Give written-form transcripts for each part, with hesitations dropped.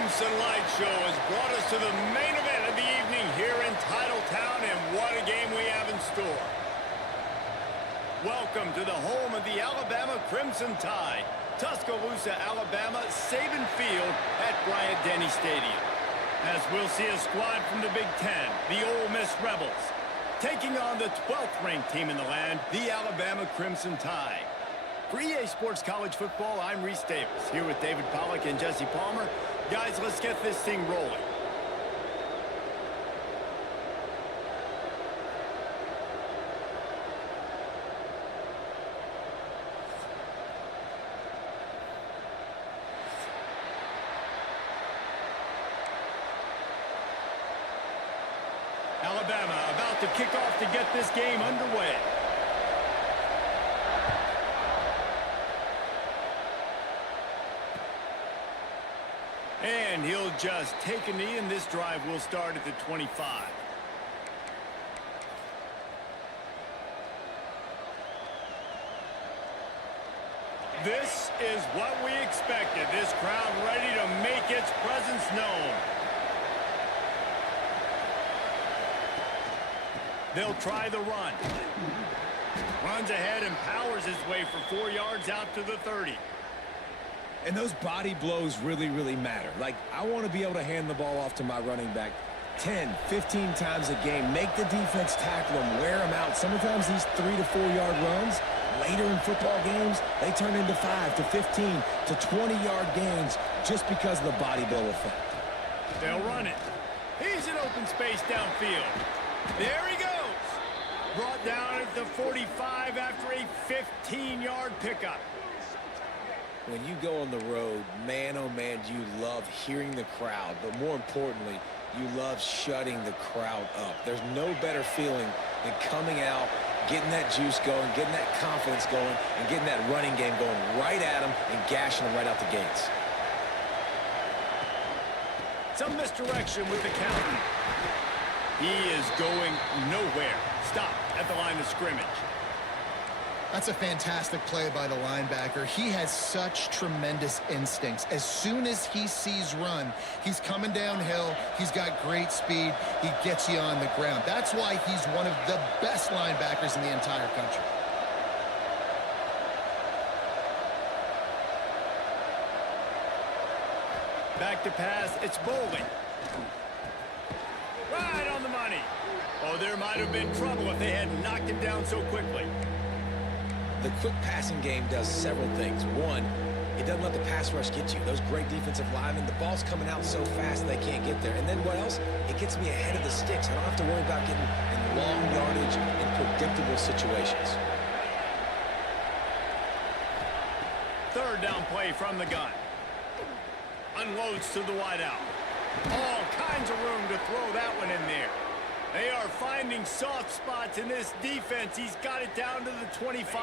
Crimson Light Show has brought us to the main event of the evening here in Titletown, and what a game we have in store. Welcome to the home of the Alabama Crimson Tide, Tuscaloosa, Alabama, Saban Field at Bryant-Denny Stadium. As we'll see a squad from the Big Ten, the Ole Miss Rebels, taking on the 12th ranked team in the land, the Alabama Crimson Tide. For EA Sports College Football, I'm Reese Davis, here with David Pollack and Jesse Palmer. Guys, let's get this thing rolling. Alabama about to kick off to get this game underway. And he'll just take a knee, and this drive will start at the 25. This is what we expected. This crowd ready to make its presence known. They'll try the run. Runs ahead and powers his way for 4 yards out to the 30. And those body blows really matter. Like, I want to be able to hand the ball off to my running back 10, 15 times a game. Make the defense tackle him, wear him out. Sometimes these 3 to 4 yard runs, later in football games, they turn into 5 to 15 to 20 yard gains just because of the body blow effect. They'll run it. He's in open space downfield. There he goes. Brought down at the 45 after a 15-yard pickup. When you go on the road, man, oh man, do you love hearing the crowd. But more importantly, you love shutting the crowd up. There's no better feeling than coming out, getting that juice going, getting that confidence going, and getting that running game going right at them and gashing them right out the gates. Some misdirection with the count. He is going nowhere. Stop at the line of scrimmage. That's a fantastic play by the linebacker. He has such tremendous instincts. As soon as he sees run, he's coming downhill. He's got great speed. He gets you on the ground. That's why he's one of the best linebackers in the entire country. Back to pass. It's Bowling. Right on the money. Oh, there might have been trouble if they hadn't knocked him down so quickly. The quick passing game does several things. One, it doesn't let the pass rush get you. Those great defensive linemen, the ball's coming out so fast they can't get there. And then what else? It gets me ahead of the sticks. I don't have to worry about getting in long yardage in predictable situations. Third down play from the gun. Unloads to the wideout. All kinds of room to throw that one in there. They are finding soft spots in this defense. He's got it down to the 25.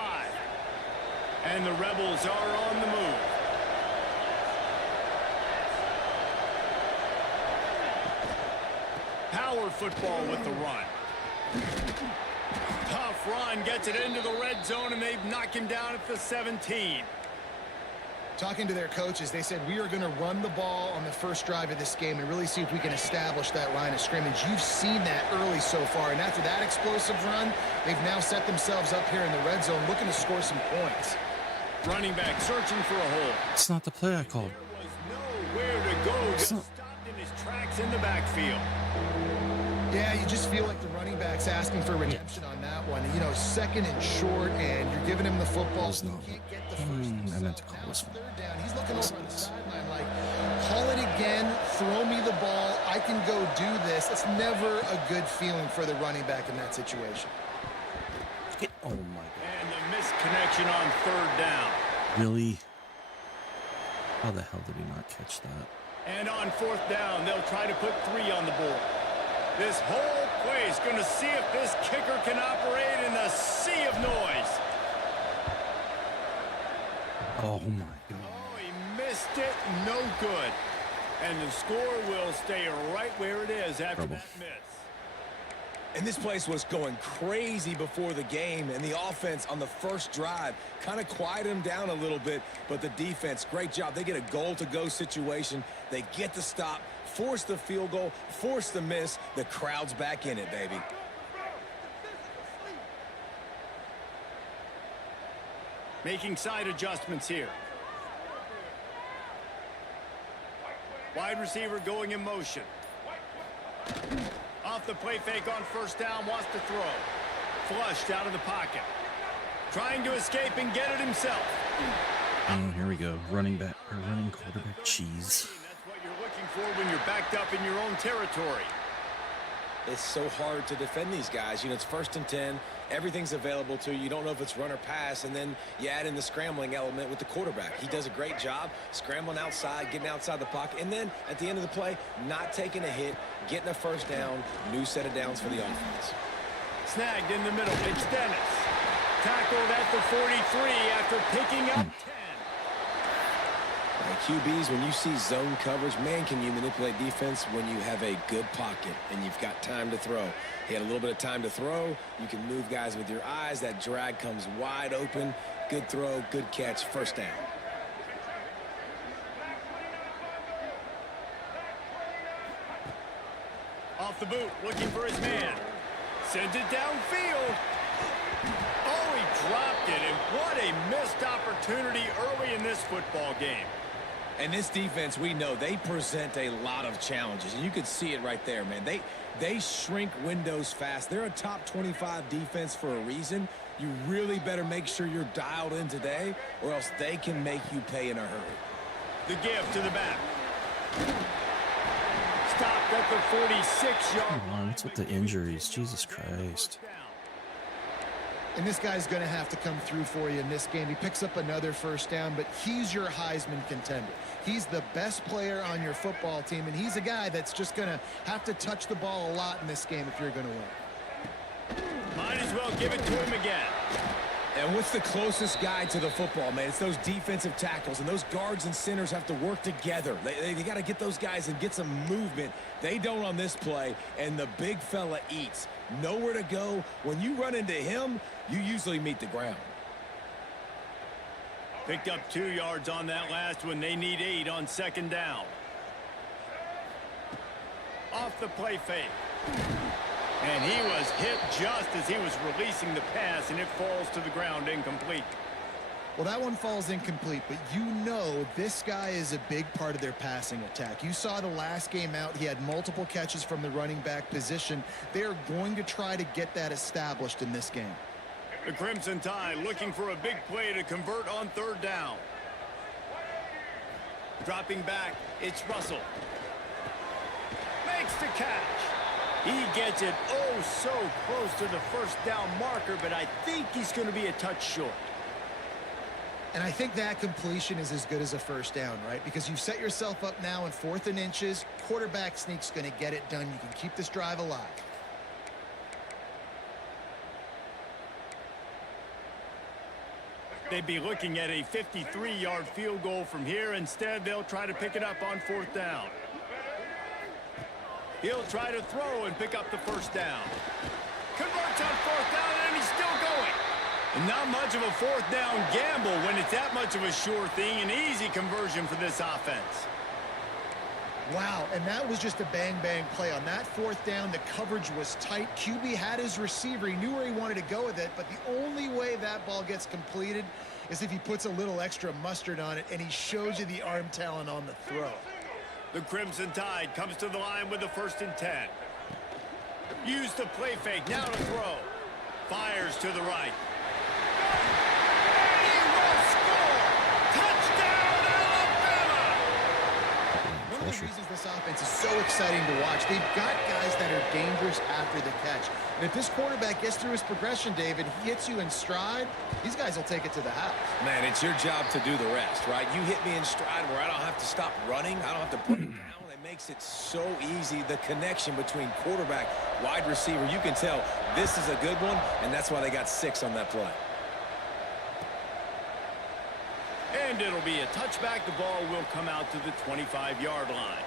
And the Rebels are on the move. Power football with the run. Tough run, gets it into the red zone, and they've knocked him down at the 17. Talking to their coaches, they said, we are going to run the ball on the first drive of this game and really see if we can establish that line of scrimmage. You've seen that early so far, and after that explosive run, they've now set themselves up here in the red zone looking to score some points. Running back searching for a hole. It's not the play I called. There was nowhere to go. Just stopped in his tracks in the backfield. Yeah, you just feel like the running back's asking for redemption on that one. You know, second and short, and you're giving him the football. So you can't get the first. I meant to call this one. Third down. He's looking over on the sideline like, call it again, throw me the ball, I can go do this. It's never a good feeling for the running back in that situation. Oh, my God. And the misconnection on third down. Really? How the hell did he not catch that? And on fourth down, they'll try to put 3 on the board. This whole place going to see if this kicker can operate in a sea of noise. Oh, my God. Oh, he missed it. No good. And the score will stay right where it is after that miss. And this place was going crazy before the game, and the offense on the first drive kind of quieted them down a little bit, but the defense, great job. They get a goal-to-go situation. They get the stop, force the field goal, force the miss. The crowd's back in it, baby. Making side adjustments here. Wide receiver going in motion. Off the play fake on first down, wants to throw. Flushed out of the pocket. Trying to escape and get it himself. Oh, here we go. Running quarterback cheese. That's what you're looking for when you're backed up in your own territory. It's so hard to defend these guys. You know, it's 1st and 10. Everything's available to you. You don't know if it's run or pass, and then you add in the scrambling element with the quarterback. He does a great job scrambling outside, getting outside the pocket, and then at the end of the play, not taking a hit, getting a first down, new set of downs for the offense. Snagged in the middle. It's Dennis. Tackled at the 43 after picking up 10. QBs, when you see zone coverage, man, can you manipulate defense when you have a good pocket and you've got time to throw. He had a little bit of time to throw. You can move guys with your eyes. That drag comes wide open. Good throw, good catch, first down. Off the boot, looking for his man. Sends it downfield. Oh, he dropped it, and what a missed opportunity early in this football game. And this defense, we know, they present a lot of challenges. And you could see it right there, man. They shrink windows fast. They're a top 25 defense for a reason. You really better make sure you're dialed in today, or else they can make you pay in a hurry. The give to the back. Stopped at the 46-yard line. Come on, what's with the injuries? Jesus Christ. And this guy's going to have to come through for you in this game. He picks up another first down, but he's your Heisman contender. He's the best player on your football team, and he's a guy that's just going to have to touch the ball a lot in this game if you're going to win. Might as well give it to him again. And what's the closest guy to the football, man? It's those defensive tackles, and those guards and centers have to work together. They got to get those guys and get some movement. They don't on this play, and the big fella eats. Nowhere to go. When you run into him, you usually meet the ground. Picked up 2 yards on that last one. They need 8 on second down. Off the play fake. And he was hit just as he was releasing the pass, and it falls to the ground incomplete. Well, that one falls incomplete, but you know this guy is a big part of their passing attack. You saw the last game out. He had multiple catches from the running back position. They're going to try to get that established in this game. The Crimson Tide looking for a big play to convert on third down. Dropping back, it's Russell. Makes the catch. He gets it oh so close to the first down marker, but I think he's going to be a touch short. And I think that completion is as good as a first down, right? Because you've set yourself up now in 4th and inches. Quarterback sneak's going to get it done. You can keep this drive alive. They'd be looking at a 53-yard field goal from here. Instead, they'll try to pick it up on 4th down. He'll try to throw and pick up the first down. Converts on 4th down, and he's still going. And not much of a 4th down gamble when it's that much of a sure thing. An easy conversion for this offense. Wow, and that was just a bang-bang play. On that 4th down, the coverage was tight. QB had his receiver. He knew where he wanted to go with it, but the only way that ball gets completed is if he puts a little extra mustard on it, and he shows you the arm talent on the throw. The Crimson Tide comes to the line with the 1st and 10. Use the play fake, now to throw. Fires to the right. He will score! Touchdown, Alabama! One of the reasons this offense is so exciting to watch, they've got guys that are dangerous after the catch. And if this quarterback gets through his progression, David, he hits you in stride, these guys will take it to the house. Man, it's your job to do the rest, right? You hit me in stride where I don't have to stop running. I don't have to put it down. It makes it so easy. The connection between quarterback, wide receiver, you can tell this is a good one, and that's why they got 6 on that play. And it'll be a touchback. The ball will come out to the 25-yard line.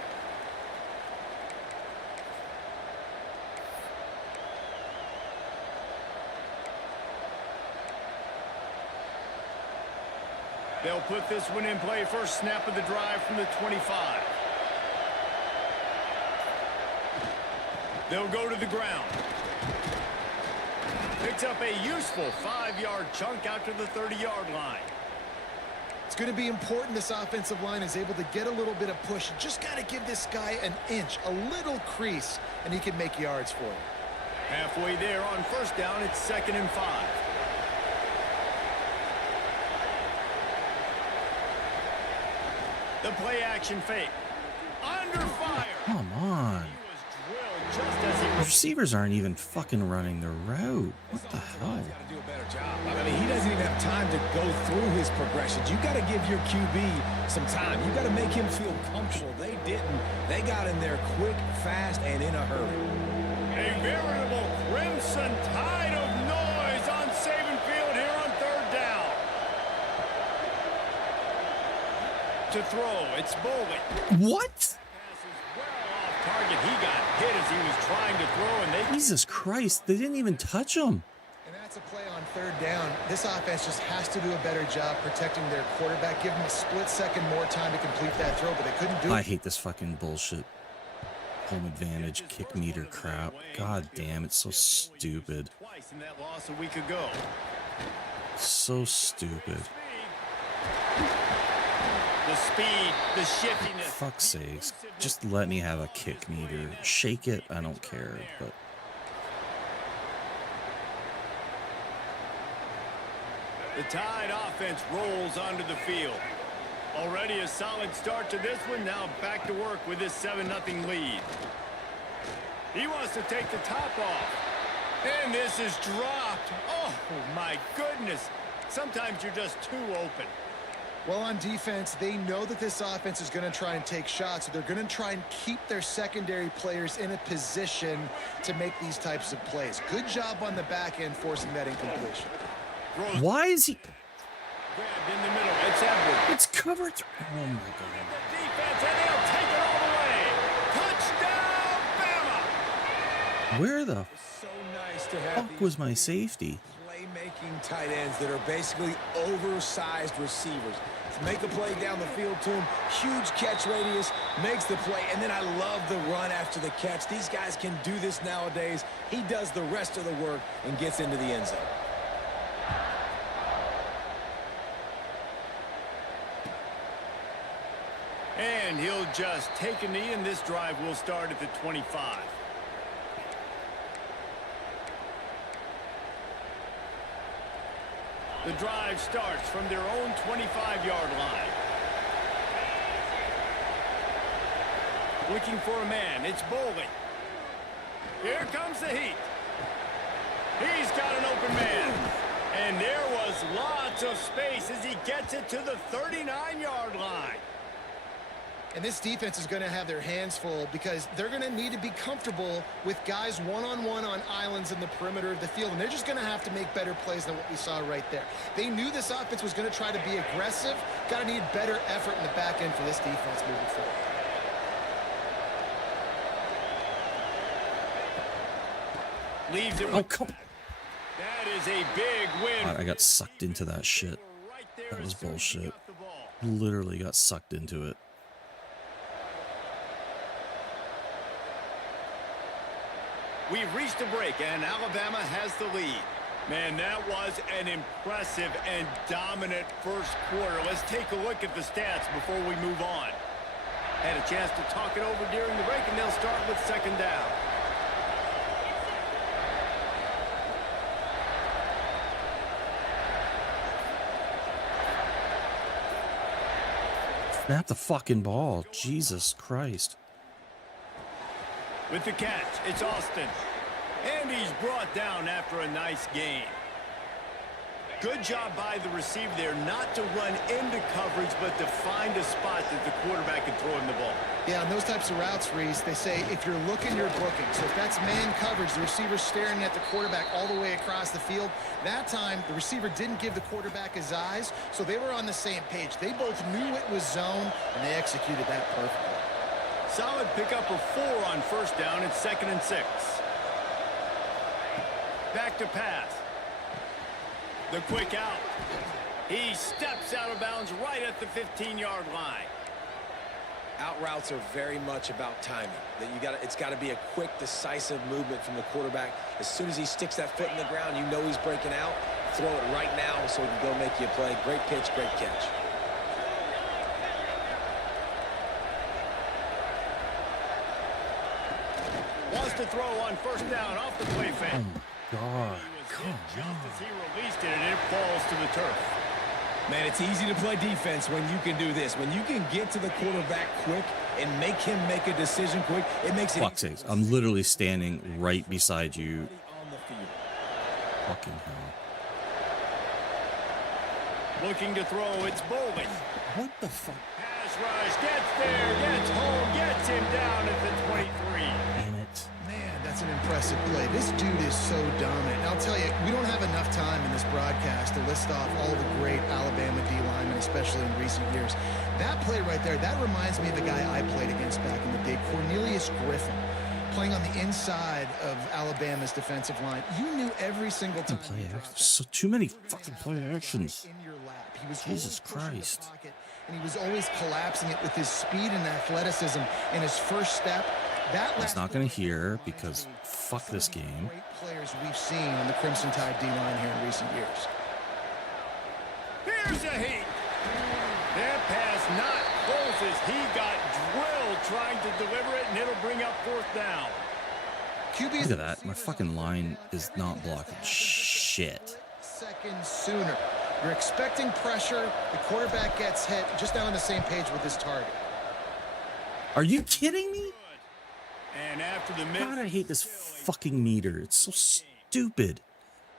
They'll put this one in play first snap of the drive from the 25. They'll go to the ground. Picks up a useful 5-yard chunk out to the 30-yard line. It's going to be important this offensive line is able to get a little bit of push. Just got to give this guy an inch, a little crease, and he can make yards for it. Halfway there on first down, it's 2nd and 5. The play action fake. Under fire. Come on. Just as he The receivers aren't even fucking running the route. What the hell? He's got to do a better job. I mean, he doesn't even have time to go through his progressions. You got to give your QB some time. You got to make him feel comfortable. They didn't. They got in there quick, fast, and in a hurry. A veritable crimson tide of noise on Saban Field here on 3rd down. To throw, it's Bowling. What? Target, he got hit as he was trying to throw, and they... Jesus Christ, they didn't even touch him. And that's a play on 3rd down. This offense just has to do a better job protecting their quarterback. Give them a split second more time to complete that throw, but they couldn't do it. I hate this fucking bullshit. Home advantage, kick meter crap. God damn, it's so stupid. Twice in that loss a week ago. So stupid. The speed, the shiftiness. Fuck's sakes. Just let me have a kick meter. Shake it, I don't care, but... The Tide offense rolls onto the field. Already a solid start to this one. Now back to work with this 7-0 lead. He wants to take the top off. And this is dropped. Oh, my goodness. Sometimes you're just too open. Well, on defense, they know that this offense is going to try and take shots, so they're going to try and keep their secondary players in a position to make these types of plays. Good job on the back end forcing that incompletion. Why is he... Grabbed in the middle. It's Edwards. It's covered. Oh, my God. Defense, and they'll take it all the way. Touchdown, Bama! Where the So nice to have fuck was my safety? playmaking tight ends that are basically oversized receivers. To make a play down the field to him, huge catch radius, makes the play, and then I love the run after the catch. These guys can do this nowadays. He does the rest of the work and gets into the end zone. And he'll just take a knee, and this drive will start at the 25. The drive starts from their own 25-yard line. Looking for a man. It's Bowling. Here comes the heat. He's got an open man. And there was lots of space as he gets it to the 39-yard line. And this defense is going to have their hands full because they're going to need to be comfortable with guys one-on-one on islands in the perimeter of the field. And they're just going to have to make better plays than what we saw right there. They knew this offense was going to try to be aggressive. Got to need better effort in the back end for this defense moving forward. Leaves it. Oh, come... That is a big win. I got sucked into that shit. That was bullshit. Literally got sucked into it. We've reached a break, and Alabama has the lead. Man, that was an impressive and dominant first quarter. Let's take a look at the stats before we move on. Had a chance to talk it over during the break, and they'll start with second down. Snap the fucking ball. Jesus Christ. With the catch, it's Austin. And he's brought down after a nice gain. Good job by the receiver there not to run into coverage, but to find a spot that the quarterback can throw him the ball. Yeah, on those types of routes, Reese, they say if you're looking, you're booking. So if that's man coverage, the receiver's staring at the quarterback all the way across the field. That time, the receiver didn't give the quarterback his eyes, so they were on the same page. They both knew it was zone, and they executed that perfectly. Solid pickup of 4 on first down. It's 2nd and 6. Back to pass. The quick out. He steps out of bounds right at the 15-yard line. Out routes are very much about timing. It's got to be a quick, decisive movement from the quarterback. As soon as he sticks that foot in the ground, you know he's breaking out. Throw it right now so he can go make you a play. Great pitch, great catch. Wants to throw on first down off the play fake. Oh my God. Come Just on. as he released it, and it falls to the turf. Man, it's easy to play defense when you can do this. When you can get to the quarterback quick and make him make a decision quick, it makes it... Fuck's sakes. I'm literally standing right beside you. On the field. Fucking hell. Looking to throw, it's Bowling. What the fuck? Pass rush, gets there, gets home, gets him down at the 23. Damn it. Man, that's an impressive play. This dude is so dominant. And I'll tell you, we don't have enough time in this broadcast to list off all the great Alabama D linemen, especially in recent years. That play right there, that reminds me of the guy I played against back in the day, Cornelius Griffin, playing on the inside of Alabama's defensive line. You knew every single time. Play action. So too many fucking play actions. In your lap. He was Jesus always pushing the Christ. pocket, and he was always collapsing it with his speed and athleticism in his first step. He's not going to hear because fuck this game. Great players we've seen on the Crimson Tide D-line here in recent years. Here's a heat. That pass not closes. He got drilled trying to deliver it, and it'll bring up fourth down. QB's Look at that. My fucking line is not blocking shit. seconds sooner. You're expecting pressure. The quarterback gets hit. Just not on the same page with his target. Are you kidding me? And after the God, I hate this fucking meter. It's so stupid.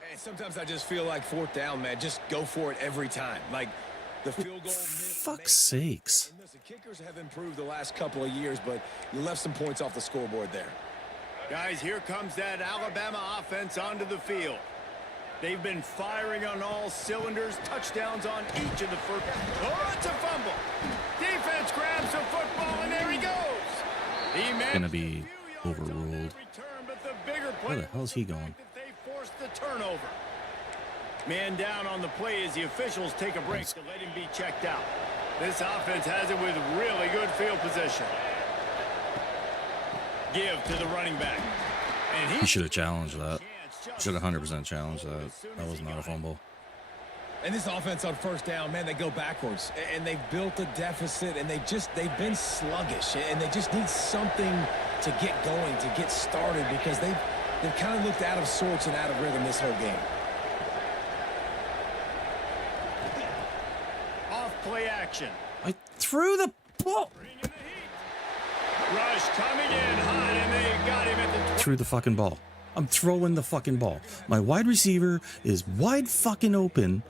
Man, sometimes I just feel like fourth down, man. Just go for it every time. Like the field goal. Fuck's sakes. Listen, kickers have improved the last couple of years, but you left some points off the scoreboard there. Guys, here comes that Alabama offense onto the field. They've been firing on all cylinders, touchdowns on each of the first. Oh, it's a fumble. Defense grabs the football, and there he goes. He Gonna be overruled. Where the hell's he going? They forced the turnover. Man down on the play as the officials take a break to let him be checked out. This offense has it with really good field position. Give to the running back. And He should have challenged that. Should have 100% challenged that. That was not a fumble. And this offense on first down, man, they go backwards. And they've built a deficit, and they've been sluggish. And they just need something to get going, to get started, because they've kind of looked out of sorts and out of rhythm this whole game. off play action. I threw the ball. Rush coming in hot, and they got him at the Threw the fucking ball. I'm throwing the fucking ball. My wide receiver is wide fucking open.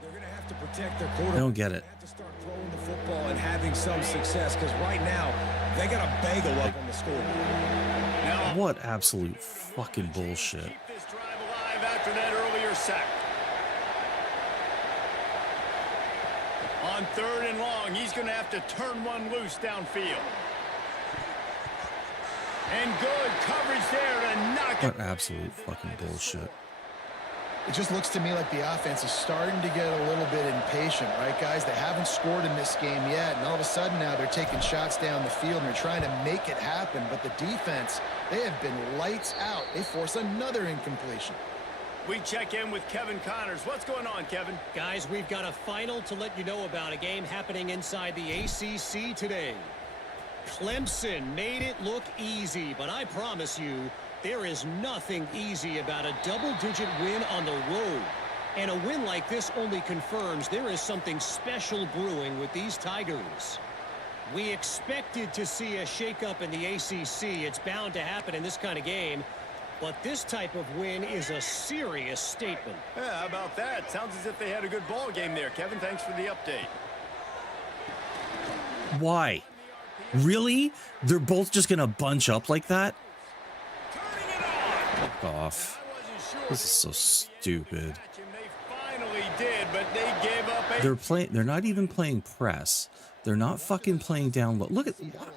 They're going to have to protect their quarterback. I don't get it. They have to start throwing the football and having some success, because right now they got a bagel up on the scoreboard. Now, What absolute fucking bullshit. keep this drive alive after that earlier sack. On 3rd and long, he's going to have to turn one loose downfield. And good coverage there to knock it. What absolute fucking bullshit. It just looks to me like the offense is starting to get a little bit impatient, right, guys? They haven't scored in this game yet, and all of a sudden now they're taking shots down the field and they're trying to make it happen. But the defense, they have been lights out. They force another incompletion. We check in with Kevin Connors. What's going on, Kevin? Guys, we've got a final to let you know about, a game happening inside the ACC today. Clemson made it look easy, but I promise you, there is nothing easy about a double-digit win on the road. And a win like this only confirms there is something special brewing with these Tigers. We expected to see a shakeup in the ACC. It's bound to happen in this kind of game. But this type of win is a serious statement. Yeah, how about that? Sounds as if they had a good ball game there. Kevin, thanks for the update. Why? Really? They're both just gonna bunch up like that? Turning it on. Fuck off. I wasn't sure This is so stupid. They finally did, but they gave up a... They're playing. They're not even playing press. They're not fucking playing down low. Look at what?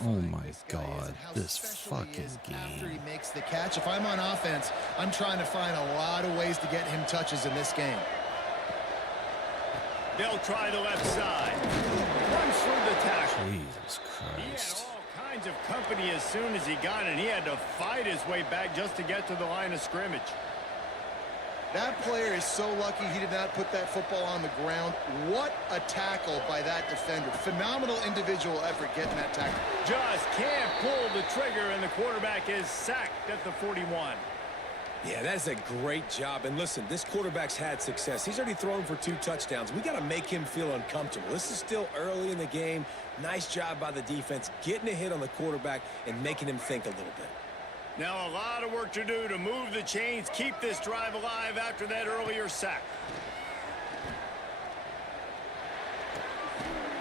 Oh my God! This fucking After he game. makes the catch, if I'm on offense, I'm trying to find a lot of ways to get him touches in this game. They'll try the left side. Runs through the tackle. Jesus He had Christ. all kinds of company as soon as he got it. He had to fight his way back just to get to the line of scrimmage. That player is so lucky he did not put that football on the ground. What a tackle by that defender. Phenomenal individual effort getting that tackle. Just can't pull the trigger, and the quarterback is sacked at the 41. Yeah, that's a great job. And listen, this quarterback's had success. He's already thrown for 2 touchdowns. We got to make him feel uncomfortable. This is still early in the game. Nice job by the defense, getting a hit on the quarterback and making him think a little bit. Now a lot of work to do to move the chains, keep this drive alive after that earlier sack.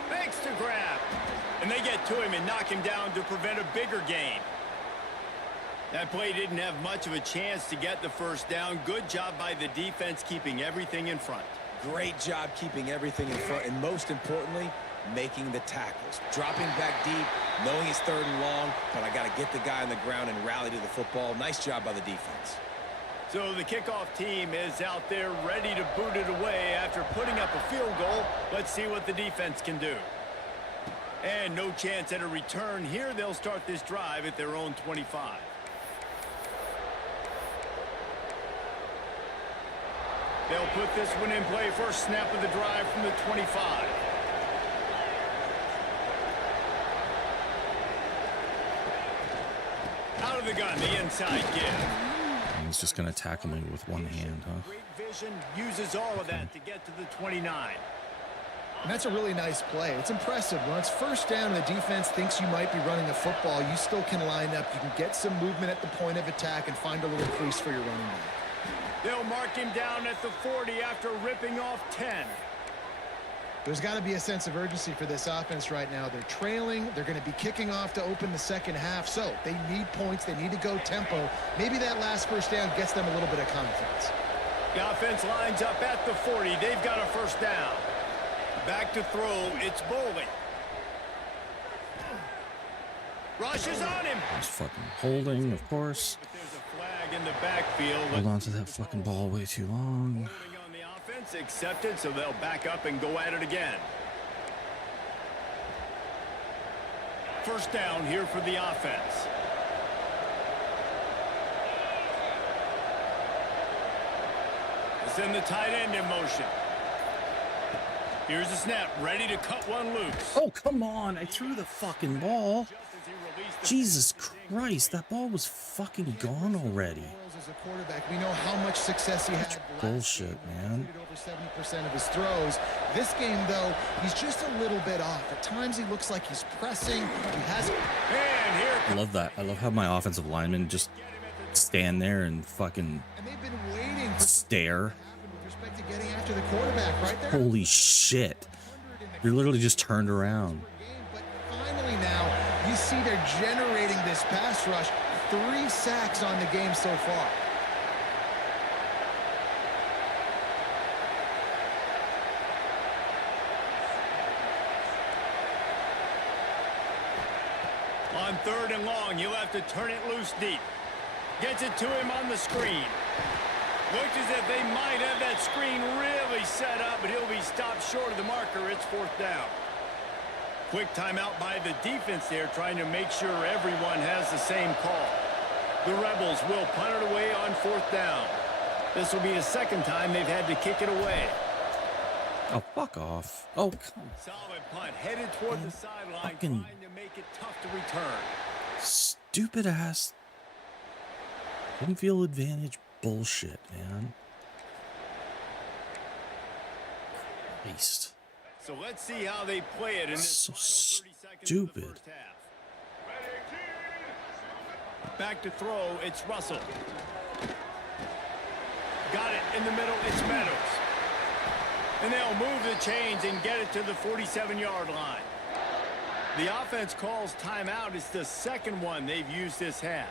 Makes the grab. And they get to him and knock him down to prevent a bigger gain. That play didn't have much of a chance to get the first down. Good job by the defense keeping everything in front. Great job keeping everything in front, and most importantly, making the tackles. Dropping back deep, knowing it's 3rd and long, but I got to get the guy on the ground and rally to the football. Nice job by the defense. So the kickoff team is out there ready to boot it away after putting up a field goal. Let's see what the defense can do. And no chance at a return here. They'll start this drive at their own 25. They'll put this one in play. First snap of the drive from the 25. Out of the gun, the inside give. He's just going to tackle me with one hand, huh? Great vision, uses all of that to get to the 29. And that's a really nice play. It's impressive. When it's first down and the defense thinks you might be running a football, you still can line up. You can get some movement at the point of attack and find a little crease for your running back. They'll mark him down at the 40 after ripping off 10. There's got to be a sense of urgency for this offense right now. They're trailing. They're going to be kicking off to open the second half. So they need points. They need to go tempo. Maybe that last first down gets them a little bit of confidence. The offense lines up at the 40. They've got a first down. Back to throw. It's Bowling. Rushes on him. He's fucking holding, of course. But there's a flag in the backfield. Hold on to that fucking ball way too long. Holding on the offense accepted, so they'll back up and go at it again. First down here for the offense. Send the tight end in motion. Here's the snap, ready to cut one loose. Oh, come on. I threw the fucking ball. Jesus Christ, that ball was fucking gone already. As a quarterback, we know how much success he had. Bullshit, man. Over 70% of his throws. This game, though, he's just a little bit off. At times, he looks like he's pressing. He has. And here I love that. I love how my offensive linemen just stand there and fucking And they've been waiting for stare. with respect to getting after the quarterback right there. Holy shit. You're literally just turned around. But finally now, you see they're generating this pass rush. 3 sacks on the game so far. on 3rd and long, he'll have to turn it loose deep. Gets it to him on the screen. Looks as if they might have that screen really set up, but he'll be stopped short of the marker. It's 4th down. Quick timeout by the defense there, trying to make sure everyone has the same call. The Rebels will punt it away on 4th down. This will be the 2nd time they've had to kick it away. Oh, fuck off. Oh, come on. Solid punt, headed toward the sideline, fucking- trying to make it tough to return. Stupid ass home field advantage bullshit, man. Christ. So let's see how they play it in this So final 30 seconds stupid. of the first half. Back to throw, it's Russell. Got it in the middle, it's Meadows. And they'll move the chains and get it to the 47-yard line. The offense calls timeout. It's the 2nd one they've used this half.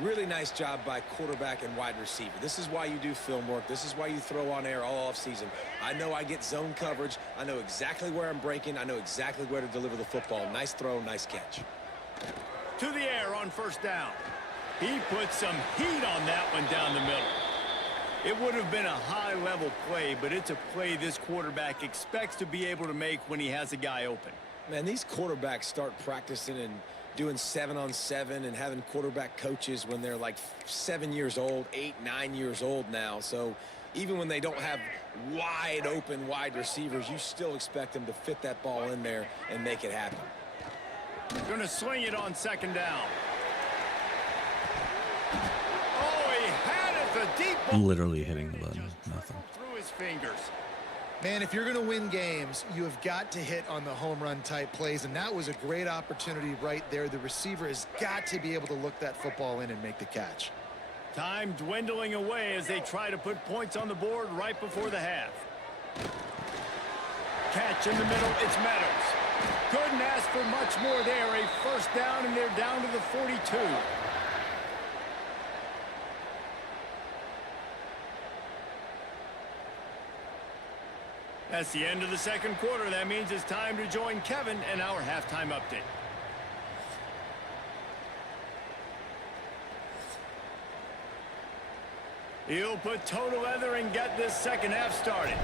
Really nice job by quarterback and wide receiver. This is why you do film work. This is why you throw on air all offseason. I know I get zone coverage. I know exactly where I'm breaking. I know exactly where to deliver the football. Nice throw, nice catch. To the air on 1st down. He put some heat on that one down the middle. It would have been a high-level play, but it's a play this quarterback expects to be able to make when he has a guy open. Man, these quarterbacks start practicing and doing 7-on-7 and having quarterback coaches when they're like 7 years old, 8, 9 years old now. So even when they don't have wide open wide receivers, you still expect them to fit that ball in there and make it happen. Going to swing it on second down. Oh, he had it, the deep ball. Literally hitting the button. Nothing. Through his fingers. Man, if you're going to win games, you have got to hit on the home run type plays, and that was a great opportunity right there. The receiver has got to be able to look that football in and make the catch. Time dwindling away as they try to put points on the board right before the half. Catch in the middle, it's Meadows. Couldn't ask for much more there. A first down, and they're down to the 42. That's the end of the second quarter. That means it's time to join Kevin and our halftime update. He'll put total leather and get this second half started.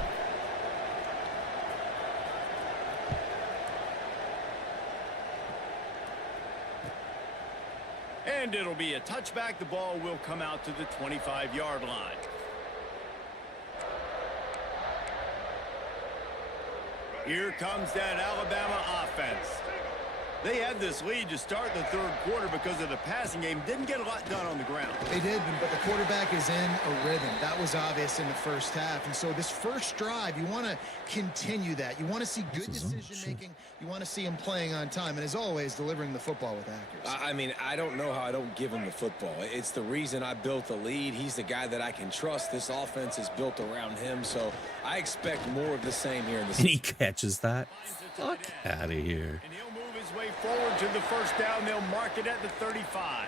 And it'll be a touchback. The ball will come out to the 25-yard line. Here comes that Alabama offense. They had this lead to start the third quarter because of the passing game. Didn't get a lot done on the ground. They did, but the quarterback is in a rhythm. That was obvious in the first half. And so this first drive, you want to continue that. You want to see good decision-making. You want to see him playing on time. And as always, delivering the football with accuracy. I mean, I don't know how I don't give him the football. It's the reason I built the lead. He's the guy that I can trust. This offense is built around him. So I expect more of the same here in the And he catches that. Fuck out of here. And he'll move his way forward to the first down. They'll mark it at the 35.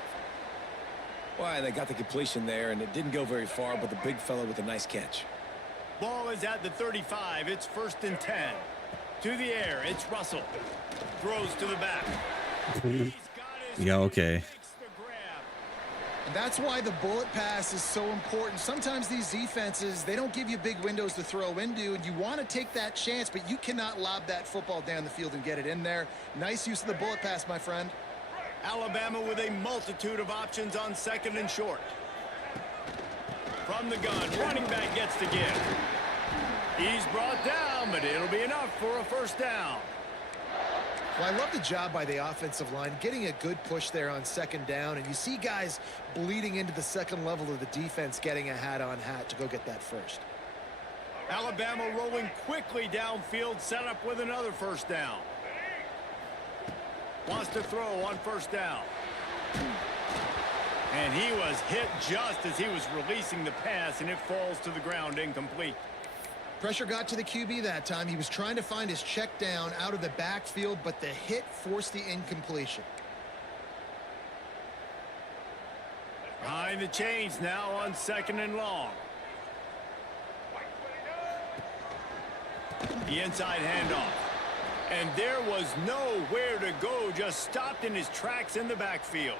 Well, they got the completion there, and it didn't go very far, but the big fella with a nice catch. Ball is at the 35. It's 1st and 10. To the air, it's Russell. Throws to the back. Yeah, okay. And that's why the bullet pass is so important. Sometimes these defenses, they don't give you big windows to throw into, and you want to take that chance, but you cannot lob that football down the field and get it in there. Nice use of the bullet pass, my friend. Alabama with a multitude of options on second and short. From the gun, running back gets the give. He's brought down, but it'll be enough for a first down. Well, I love the job by the offensive line, getting a good push there on second down, and you see guys bleeding into the second level of the defense, getting a hat-on-hat to go get that first. Alabama rolling quickly downfield, set up with another first down. Wants to throw on first down. And he was hit just as he was releasing the pass, and it falls to the ground incomplete. Pressure got to the QB that time. He was trying to find his check down out of the backfield, but the hit forced the incompletion. Behind the chains now on second and long. The inside handoff. And there was nowhere to go, just stopped in his tracks in the backfield.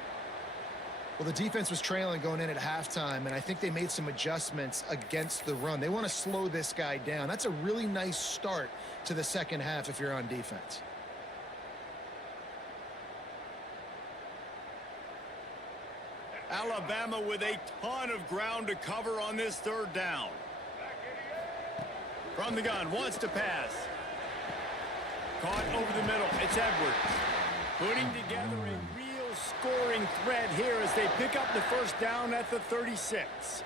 Well, the defense was trailing going in at halftime, and I think they made some adjustments against the run. They want to slow this guy down. That's a really nice start to the second half if you're on defense. Alabama with a ton of ground to cover on this third down. From the gun, wants to pass. Caught over the middle. It's Edwards. Putting together a real scoring threat here as they pick up the first down at the 36.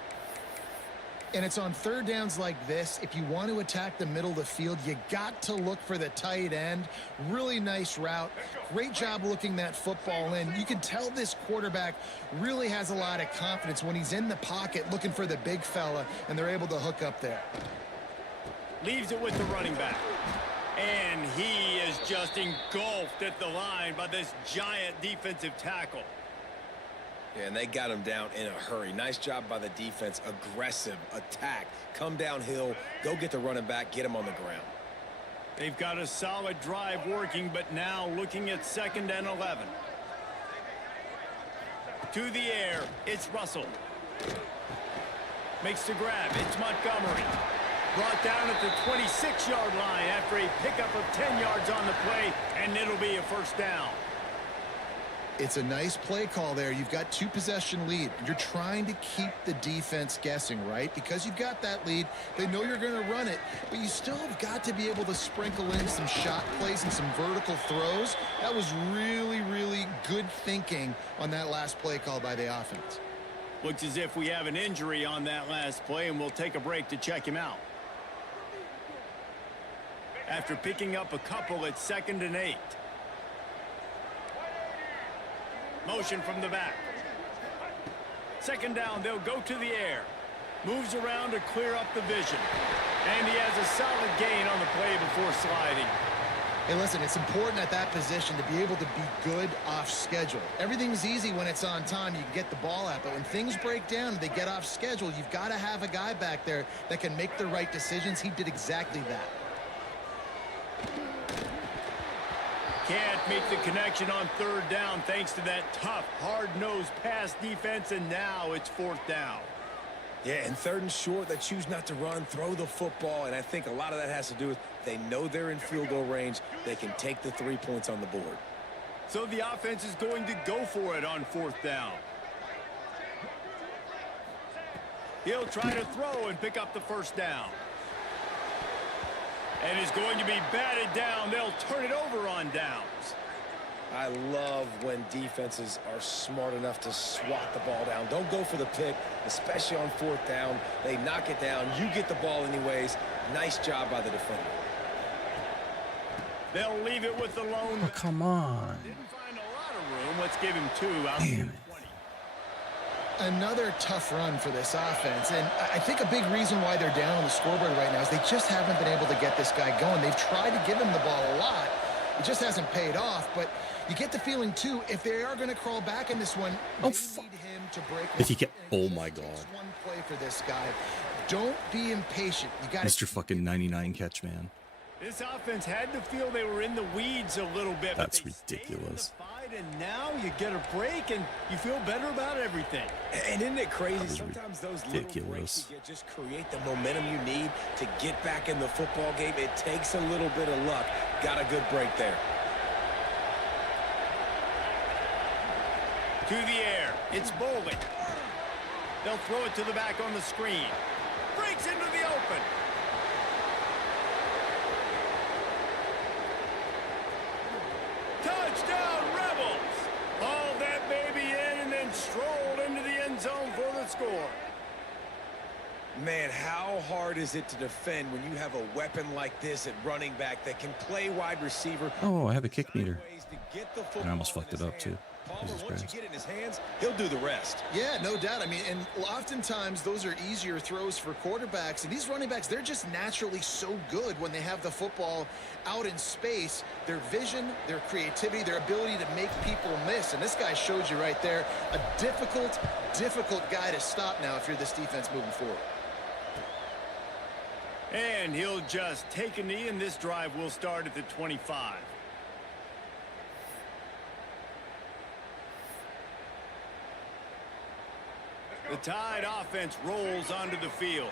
And it's on third downs like this. If you want to attack the middle of the field, you got to look for the tight end. Really nice route. Great job looking that football in. You can tell this quarterback really has a lot of confidence when he's in the pocket looking for the big fella, and they're able to hook up there. Leaves it with the running back. And he is just engulfed at the line by this giant defensive tackle. Yeah, and they got him down in a hurry. Nice job by the defense. Aggressive attack. Come downhill. Go get the running back. Get him on the ground. They've got a solid drive working, but now looking at 2nd and 11. To the air, it's Russell. Makes the grab. It's Montgomery. Brought down at the 26-yard line after a pickup of 10 yards on the play, and it'll be a first down. It's a nice play call there. You've got 2-possession lead. You're trying to keep the defense guessing, right? Because you've got that lead. They know you're going to run it, but you still have got to be able to sprinkle in some shot plays and some vertical throws. That was really, really good thinking on that last play call by the offense. Looks as if we have an injury on that last play, and we'll take a break to check him out. After picking up a couple at 2nd and 8. Motion from the back. 2nd down, they'll go to the air. Moves around to clear up the vision. And he has a solid gain on the play before sliding. Hey, listen, it's important at that position to be able to be good off schedule. Everything's easy when it's on time. You can get the ball out. But when things break down and they get off schedule, you've got to have a guy back there that can make the right decisions. He did exactly that. Can't make the connection on 3rd down thanks to that tough, hard-nosed pass defense, and now it's 4th down. Yeah, and 3rd and short, they choose not to run, throw the football, and I think a lot of that has to do with they know they're in field goal range. They can take the 3 points on the board. So the offense is going to go for it on 4th down. He'll try to throw and pick up the 1st down. And is going to be batted down. They'll turn it over on downs. I love when defenses are smart enough to swat the ball down. Don't go for the pick, especially on 4th down. They knock it down. You get the ball anyways. Nice job by the defender. They'll leave it with the lone. Oh, come on. Didn't find a lot of room. Let's give him 2 out. Damn it. Another tough run for this offense, and I think a big reason why they're down on the scoreboard right now is they just haven't been able to get this guy going. They've tried to give him the ball a lot. It just hasn't paid off, but you get the feeling, too, if they are going to crawl back in this one, Oh, they need him to break. If he get, oh my God. One play for this guy. Don't be impatient. You got Mr. fucking 99 catch, man. This offense had to feel they were in the weeds a little bit. That's but they ridiculous. stayed in the fight, and now you get a break, and you feel better about everything. And isn't it crazy? That was Sometimes those ridiculous. little breaks you get just create the momentum you need to get back in the football game. It takes a little bit of luck. Got a good break there. To the air. It's Bowling. They'll throw it to the back on the screen. Breaks into the open. Touchdown, Rebels! Hauled that baby in and then strolled into the end zone for the score. Man, how hard is it to defend when you have a weapon like this at running back that can play wide receiver? Oh, I have a kick meter. And I almost fucked it up, too. Palmer, Jesus once you Christ. get it in his hands, he'll do the rest. Yeah, no doubt. I mean, and oftentimes those are easier throws for quarterbacks. And these running backs, they're just naturally so good when they have the football out in space. Their vision, their creativity, their ability to make people miss. And this guy showed you right there, a difficult guy to stop now if you're this defense moving forward. And he'll just take a knee, and this drive will start at the 25. The Tide offense rolls onto the field.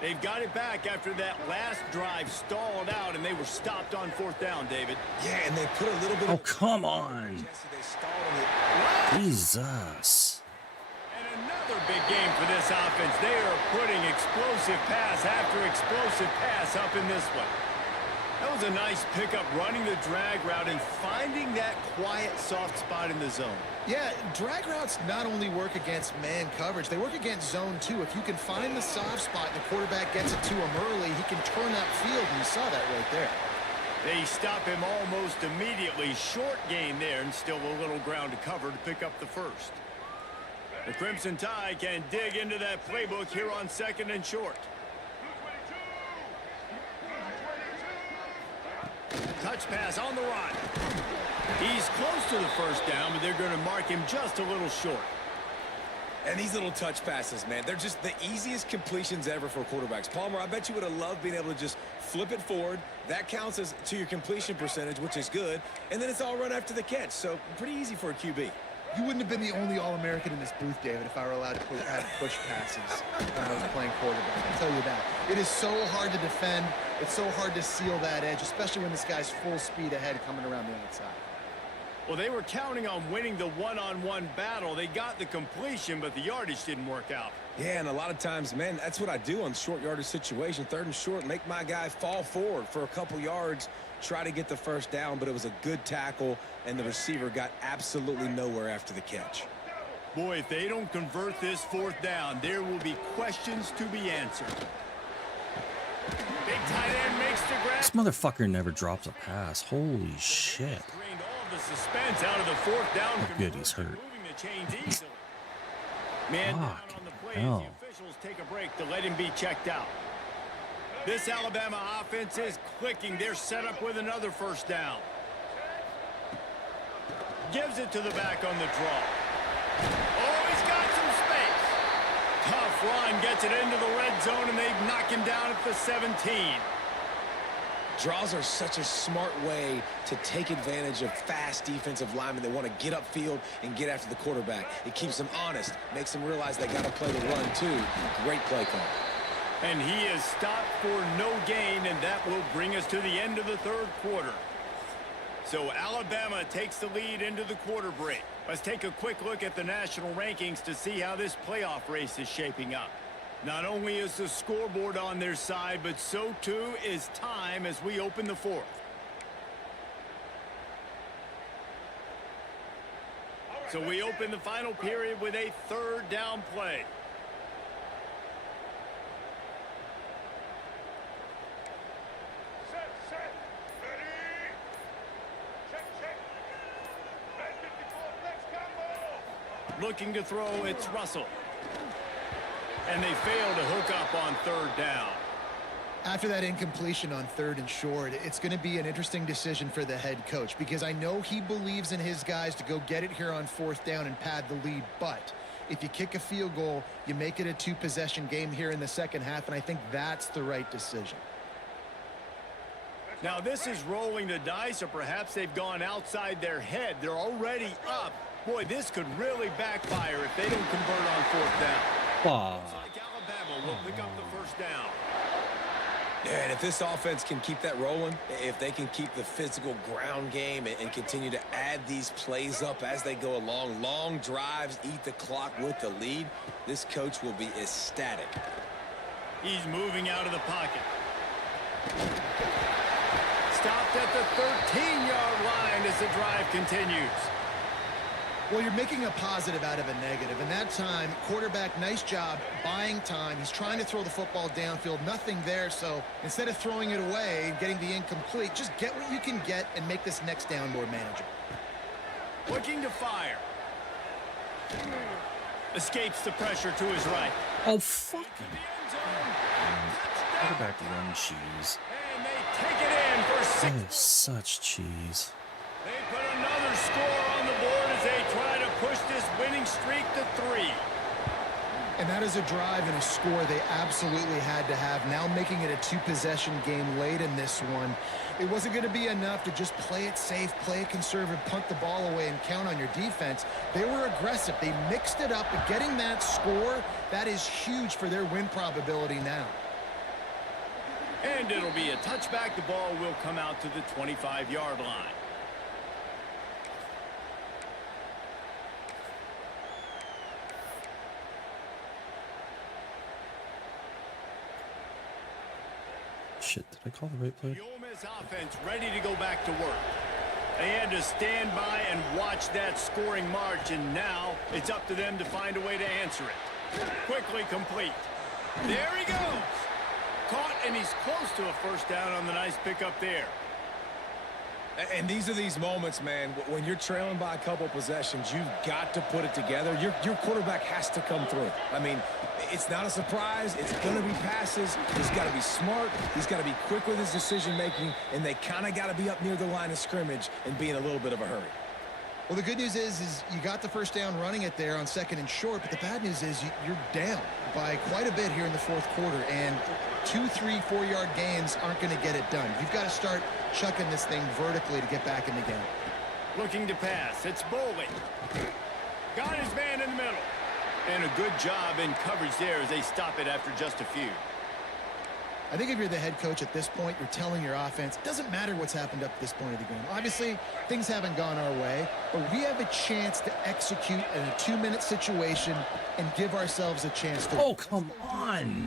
They've got it back after that last drive stalled out, and they were stopped on 4th down, David. Yeah, and they put a little bit Oh, of... come on. They stalled it. Jesus. And another big game for this offense. They are putting explosive pass after explosive pass up in this one. That was a nice pickup, running the drag route and finding that quiet, soft spot in the zone. Yeah, drag routes not only work against man coverage, they work against zone too. If you can find the soft spot and the quarterback gets it to him early, he can turn upfield, and you saw that right there. They stop him almost immediately. Short gain there, and still a little ground to cover to pick up the first. The Crimson Tide can dig into that playbook here on 2nd and short. Touch pass on the run. He's close to the 1st down, but they're going to mark him just a little short. And these little touch passes, man, they're just the easiest completions ever for quarterbacks. Palmer, I bet you would have loved being able to just flip it forward. That counts as to your completion percentage, which is good. And then it's all run after the catch, so pretty easy for a QB. You wouldn't have been the only All-American in this booth, David, if I were allowed to have push passes when I was playing quarterback. I'll tell you that. It is so hard to defend. It's so hard to seal that edge, especially when this guy's full speed ahead coming around the outside. Well, they were counting on winning the one-on-one battle. They got the completion, but the yardage didn't work out. Yeah, and a lot of times, man, that's what I do on short yardage situation. 3rd and short, make my guy fall forward for a couple yards, try to get the first down, but it was a good tackle, and the receiver got absolutely nowhere after the catch. Boy, if they don't convert this 4th down, there will be questions to be answered. Big tight end makes the grab. This motherfucker never drops a pass. Holy shit. Drained all the suspense out of the 4th down. Oh, good, he's hurt. Moving the chains easily. Man down on the play as hell. the officials take a break to let him be checked out. This Alabama offense is clicking. They're set up with another 1st down. Gives it to the back on the draw. Oh, he's got some space. Tough run, gets it into the red zone, and they knock him down at the 17. Draws are such a smart way to take advantage of fast defensive linemen that want to get upfield and get after the quarterback. It keeps them honest, makes them realize they got to play the run too. Great play call. And he is stopped for no gain, and that will bring us to the end of the 3rd quarter. So Alabama takes the lead into the quarter break. Let's take a quick look at the national rankings to see how this playoff race is shaping up. Not only is the scoreboard on their side, but so too is time as we open the 4th. So we open the final period with a 3rd down play. Looking to throw, it's Russell. And they fail to hook up on 3rd down. After that incompletion on 3rd and short, it's going to be an interesting decision for the head coach because I know he believes in his guys to go get it here on 4th down and pad the lead. But if you kick a field goal, you make it a 2-possession game here in the 2nd half, and I think that's the right decision. Now this is rolling the dice, or perhaps they've gone outside their head. They're already up. Boy, this could really backfire if they don't convert on 4th down. Wow. Looks like Alabama will pick up the 1st down. Yeah, and if this offense can keep that rolling, if they can keep the physical ground game and continue to add these plays up as they go along, long drives, eat the clock with the lead, this coach will be ecstatic. He's moving out of the pocket. Stopped at the 13-yard line as the drive continues. Well, you're making a positive out of a negative, and that time, quarterback, nice job buying time. He's trying to throw the football downfield, nothing there, so instead of throwing it away and getting the incomplete, just get what you can get and make this next down more manageable. Looking to fire. Escapes the pressure to his right. Oh, fuck. Quarterback run cheese. And they take it in for 6. That is such cheese. They put another score on the board as they try to push this winning streak to 3. And that is a drive and a score they absolutely had to have. Now making it a 2-possession game late in this one. It wasn't going to be enough to just play it safe, play it conservative, punt the ball away, and count on your defense. They were aggressive. They mixed it up, but getting that score, that is huge for their win probability now. And it'll be a touchback. The ball will come out to the 25-yard line. Shit, did I call the right play? The Ole Miss offense ready to go back to work. They had to stand by and watch that scoring march, and now it's up to them to find a way to answer it. Quickly complete. There he goes. Caught, and he's close to a 1st down on the nice pickup there. And these are these moments, man, when you're trailing by a couple possessions, you've got to put it together. Your quarterback has to come through. I mean, it's not a surprise. It's going to be passes. He's got to be smart. He's got to be quick with his decision-making, and they kind of got to be up near the line of scrimmage and be in a little bit of a hurry. Well, the good news is you got the 1st down running it there on 2nd and short, but the bad news is you're down by quite a bit here in the 4th quarter, and 2, 3, 4-yard gains aren't going to get it done. You've got to start chucking this thing vertically to get back in the game. Looking to pass. It's Bowling. Got his man in the middle. And a good job in coverage there as they stop it after just a few. I think if you're the head coach at this point, you're telling your offense, it doesn't matter what's happened up to this point of the game. Obviously, things haven't gone our way, but we have a chance to execute in a 2-minute situation and give ourselves a chance to... Oh, come on.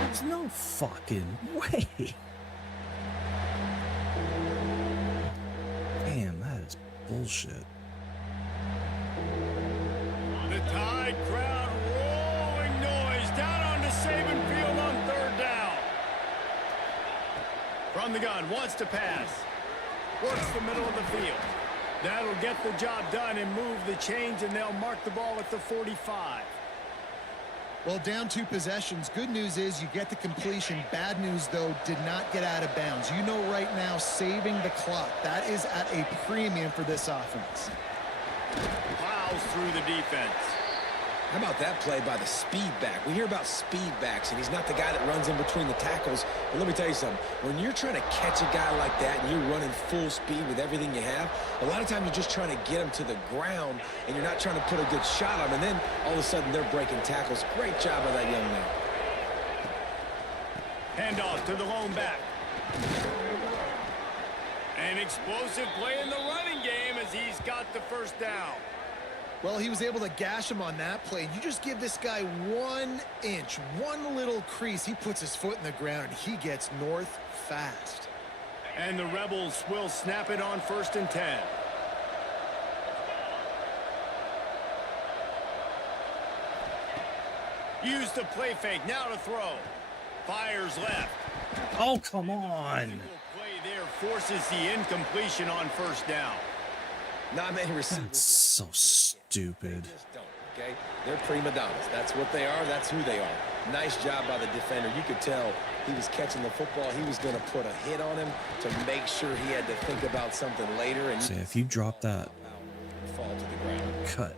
There's no fucking way. Damn, that is bullshit. The Tide crowd rolling noise down onto Saban Field on 3rd down. From the gun, wants to pass. Works the middle of the field. That'll get the job done and move the chains, and they'll mark the ball at the 45. Well, down 2 possessions. Good news is you get the completion. Bad news, though, did not get out of bounds. You know right now, saving the clock. That is at a premium for this offense. Plows through the defense. How about that play by the speed back? We hear about speed backs, and he's not the guy that runs in between the tackles. But let me tell you something. When you're trying to catch a guy like that and you're running full speed with everything you have, a lot of times you're just trying to get him to the ground, and you're not trying to put a good shot on him. And then all of a sudden they're breaking tackles. Great job by that young man. Handoff to the lone back. An explosive play in the running game as he's got the 1st down. Well, he was able to gash him on that play. You just give this guy 1 inch, one little crease. He puts his foot in the ground, and he gets north fast. And the Rebels will snap it on 1st and 10. Use the play fake, now to throw. Fires left. Oh, come on. Play there forces the incompletion on 1st down. Not many receivers. That's so stupid. They just don't, okay? They're prima donnas. That's what they are. That's who they are. Nice job by the defender. You could tell he was catching the football. He was going to put a hit on him to make sure he had to think about something later. And See, if you drop that, fall to the ground. cut.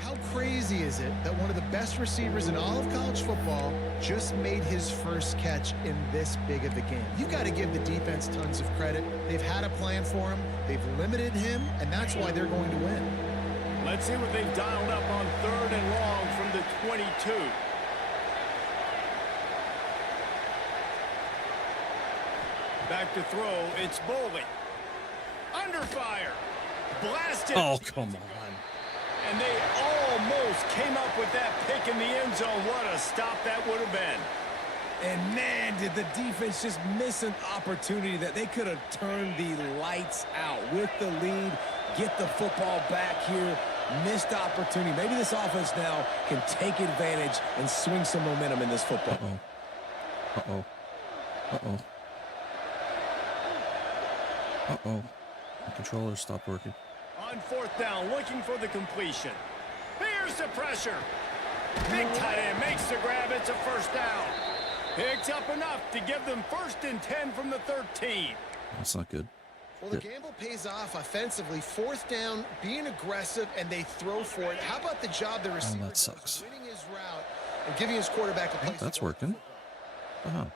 How crazy is it that one of the best receivers in all of college football just made his first catch in this big of a game? You've got to give the defense tons of credit. They've had a plan for him. They've limited him, and that's why they're going to win. Let's see what they've dialed up on 3rd and long from the 22. Back to throw, it's Boley. Under fire. Blasted. Oh, come on. And they almost came up with that pick in the end zone. What a stop that would have been. And, man, did the defense just miss an opportunity that they could have turned the lights out with the lead, get the football back here. Missed opportunity. Maybe this offense now can take advantage and swing some momentum in this football. Uh-oh. Uh-oh. Uh-oh. The controller stopped working. On 4th down, looking for the completion. Here's the pressure. Big tight end makes the grab. It's a 1st down. Picks up enough to give them 1st and 10 from the 13. That's not good. Well, the gamble pays off offensively. 4th down, being aggressive, and they throw for it. How about the job the receiver that sucks. does, winning his route and giving his quarterback a place? That's working. Uh-huh.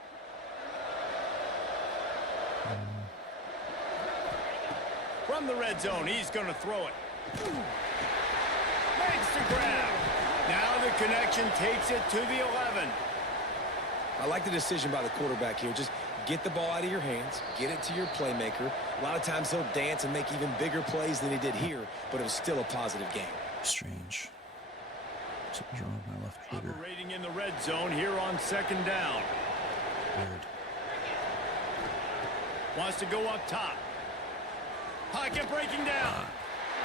From the red zone, he's going to throw it. Makes the grab. Now the connection takes it to the 11. I like the decision by the quarterback here. Just get the ball out of your hands, get it to your playmaker. A lot of times he'll dance and make even bigger plays than he did here, but it was still a positive game. Strange. Something's wrong with my left trigger. Operating in the red zone here on 2nd down. Weird. Wants to go up top. Pocket breaking down.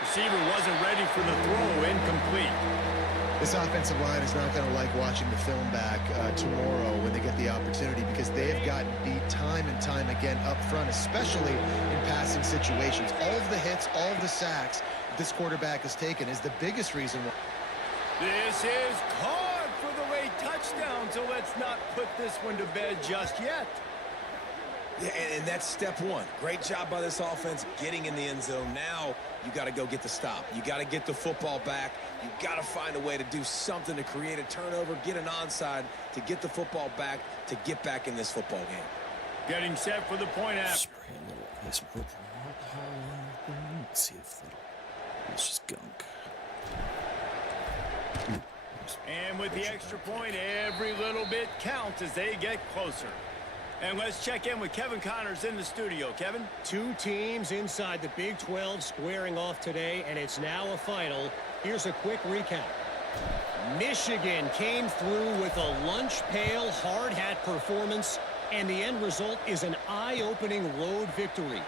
Receiver wasn't ready for the throw, incomplete. This offensive line is not going to like watching the film back tomorrow when they get the opportunity, because they have gotten beat time and time again up front, especially in passing situations. All of the hits, all of the sacks this quarterback has taken is the biggest reason why. This is caught for the late touchdown, so let's not put this one to bed just yet. Yeah, and that's step one. Great job by this offense getting in the end zone. Now you got to go get the stop. You got to get the football back. You got to find a way to do something to create a turnover, get an onside, to get the football back, to get back in this football game. Getting set for the point after. Spray a little ice purple alcohol. Let's see if it's just gunk. And with the extra point, every little bit counts as they get closer. And let's check in with Kevin Connors in the studio. Kevin? Two teams inside the Big 12 squaring off today, and it's now a final. Here's a quick recap. Michigan came through with a lunch pail hard hat performance, and the end result is an eye-opening road victory.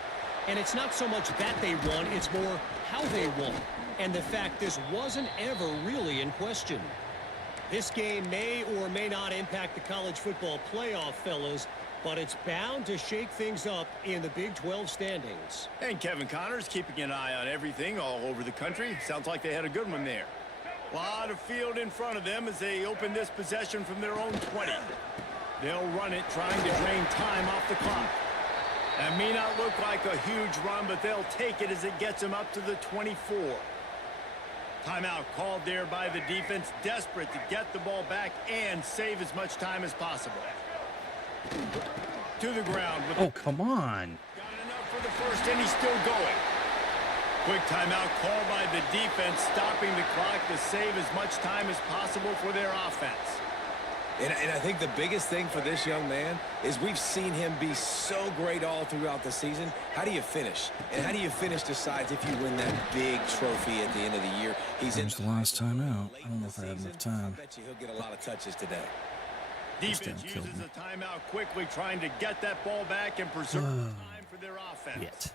And it's not so much that they won, it's more how they won, and the fact this wasn't ever really in question. This game may or may not impact the college football playoff, fellas, but it's bound to shake things up in the Big 12 standings. And Kevin Connors keeping an eye on everything all over the country. Sounds like they had a good one there. A lot of field in front of them as they open this possession from their own 20. They'll run it, trying to drain time off the clock. That may not look like a huge run, but they'll take it as it gets them up to the 24. Timeout called there by the defense, desperate to get the ball back and save as much time as possible. To the ground. Oh, come on. Got enough for the first, and he's still going. Quick timeout called by the defense, stopping the clock to save as much time as possible for their offense. And I think the biggest thing for this young man is we've seen him be so great all throughout the season. How do you finish? And how do you finish decides if you win that big trophy at the end of the year. He's in the last time out. I don't know if I have enough time. I bet you he'll get a lot of touches today. Defense uses a timeout quickly, trying to get that ball back and preserve time for their offense. Yet.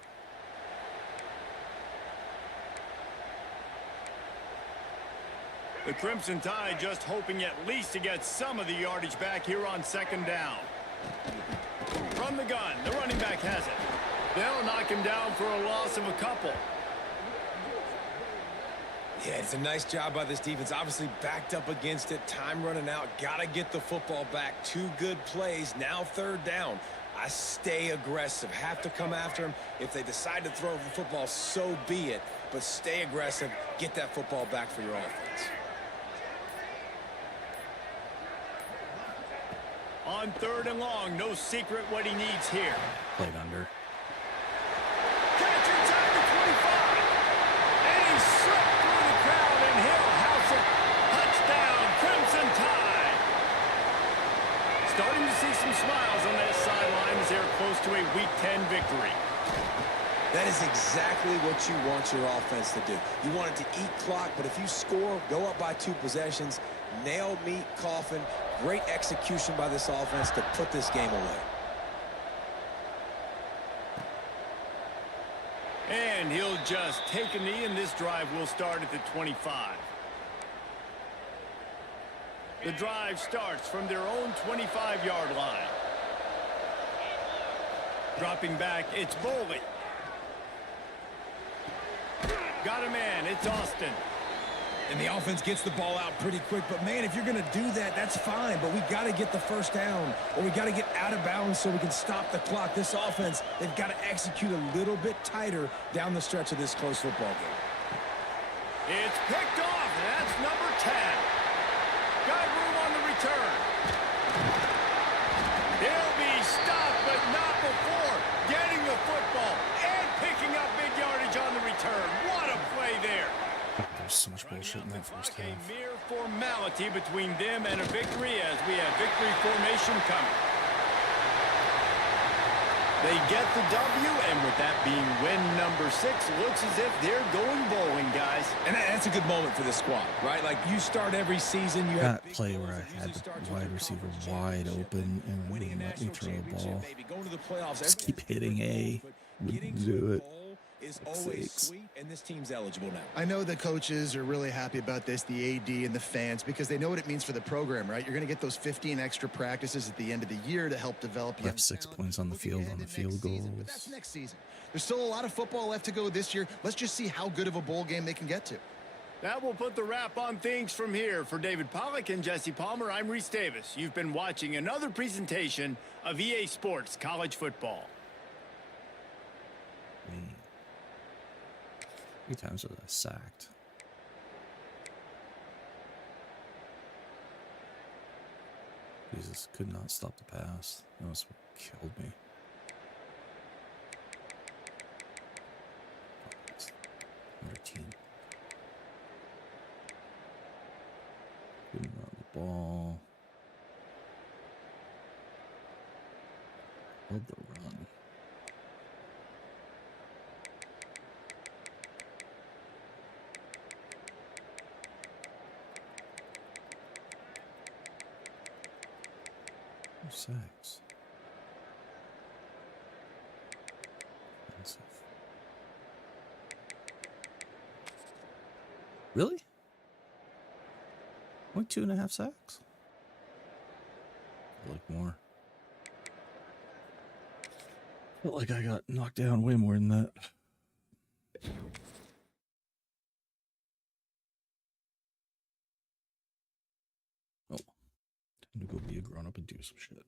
The Crimson Tide just hoping at least to get some of the yardage back here on second down. From the gun, the running back has it. They'll knock him down for a loss of a couple. Yeah, it's a nice job by this defense. Obviously backed up against it. Time running out. Got to get the football back. Two good plays. Now third down. I stay aggressive. Have to come after him. If they decide to throw the football, so be it. But stay aggressive. Get that football back for your offense. On third and long, no secret what he needs here. Played under. Catch inside the 25. And he slipped through the crowd, and he'll house it. Touchdown, Crimson Tide. Starting to see some smiles on that sideline as they're close to a Week 10 victory. That is exactly what you want your offense to do. You want it to eat clock, but if you score, go up by 2 possessions, nail, meet, coffin. Great execution by this offense to put this game away. And he'll just take a knee, and this drive will start at the 25. The drive starts from their own 25-yard line. Dropping back, it's Boley. Got a man, it's Austin. And the offense gets the ball out pretty quick. But, man, if you're going to do that, that's fine. But we got to get the first down, or we got to get out of bounds so we can stop the clock. This offense, they've got to execute a little bit tighter down the stretch of this close football game. It's picked off, and that's number 10. Got room on the return. He'll be stopped, but not before getting the football and picking up big yardage on the return. What a play there. There's so much bullshit in that first half. A mere formality between them and a victory as we have victory formation coming. They get the W, and with that being win number 6, looks as if they're going bowling, guys. And that's a good moment for the squad, right? Like, you start every season, you have That play where I had the wide receiver wide open and wouldn't let me throw the ball. Just keep hitting A. Wouldn't do it. Is always sweet, and this team's eligible now. I know the coaches are really happy about this, the AD and the fans, because they know what it means for the program, right? You're going to get those 15 extra practices at the end of the year to help develop young Left 6 points on the field on the field goals. But that's next season. There's still a lot of football left to go this year. Let's just see how good of a bowl game they can get to. That will put the wrap on things from here. For David Pollack and Jesse Palmer, I'm Reese Davis. You've been watching another presentation of EA Sports College Football. Man. How many times was I sacked? Jesus, could not stop the pass. That was what killed me. Another team. Love the run. Sacks. Really? Only 2.5 sacks? I like more. Felt like I got knocked down way more than that. Oh, time to go be a grown up and do some shit.